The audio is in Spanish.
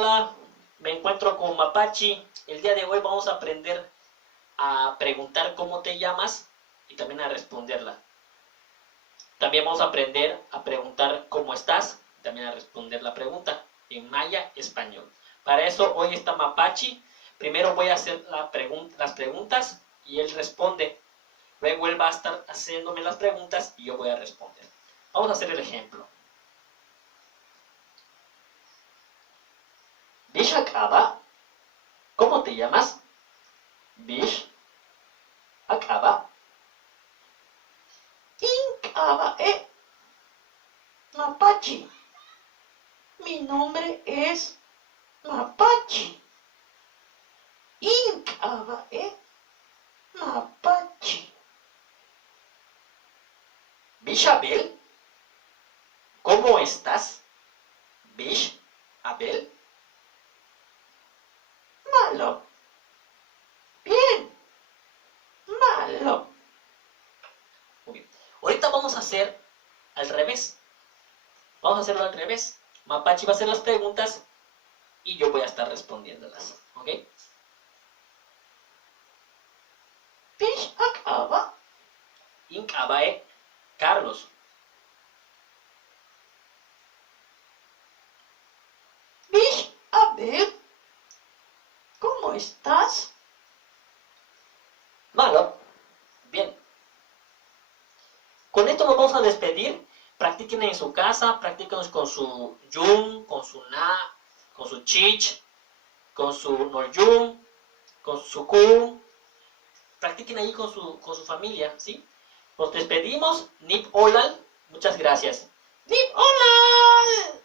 hola, me encuentro con Mapachi. El día de hoy vamos a aprender a preguntar cómo te llamas y también a responderla. También vamos a aprender a preguntar cómo estás y también a responder la pregunta en maya español. Para eso hoy está Mapachi. Primero voy a hacer las preguntas y él responde. Luego él va a estar haciéndome las preguntas y yo voy a responder. Vamos a hacer el ejemplo. Bish acaba. ¿Cómo te llamas? Bish acaba. Incaba, Mapachi. Mi nombre es Mapachi. Incaba, Mapachi. Bish Abel. ¿Cómo estás? Bish Abel. Malo. Bien. Malo. Muy bien. Ahorita vamos a hacer al revés. Vamos a hacerlo al revés. Mapachi va a hacer las preguntas y yo voy a estar respondiéndolas. ¿Ok? Bish acaba. Incabae Carlos. Bish Abel. ¿Cómo estás? Malo. Bien. Con esto nos vamos a despedir. Practiquen en su casa, practiquen con su yum, con su na, con su chich, con su noyum, con su kun. Practiquen ahí con su familia, ¿sí? Nos despedimos. Nip Olal. Muchas gracias. Nip Olal.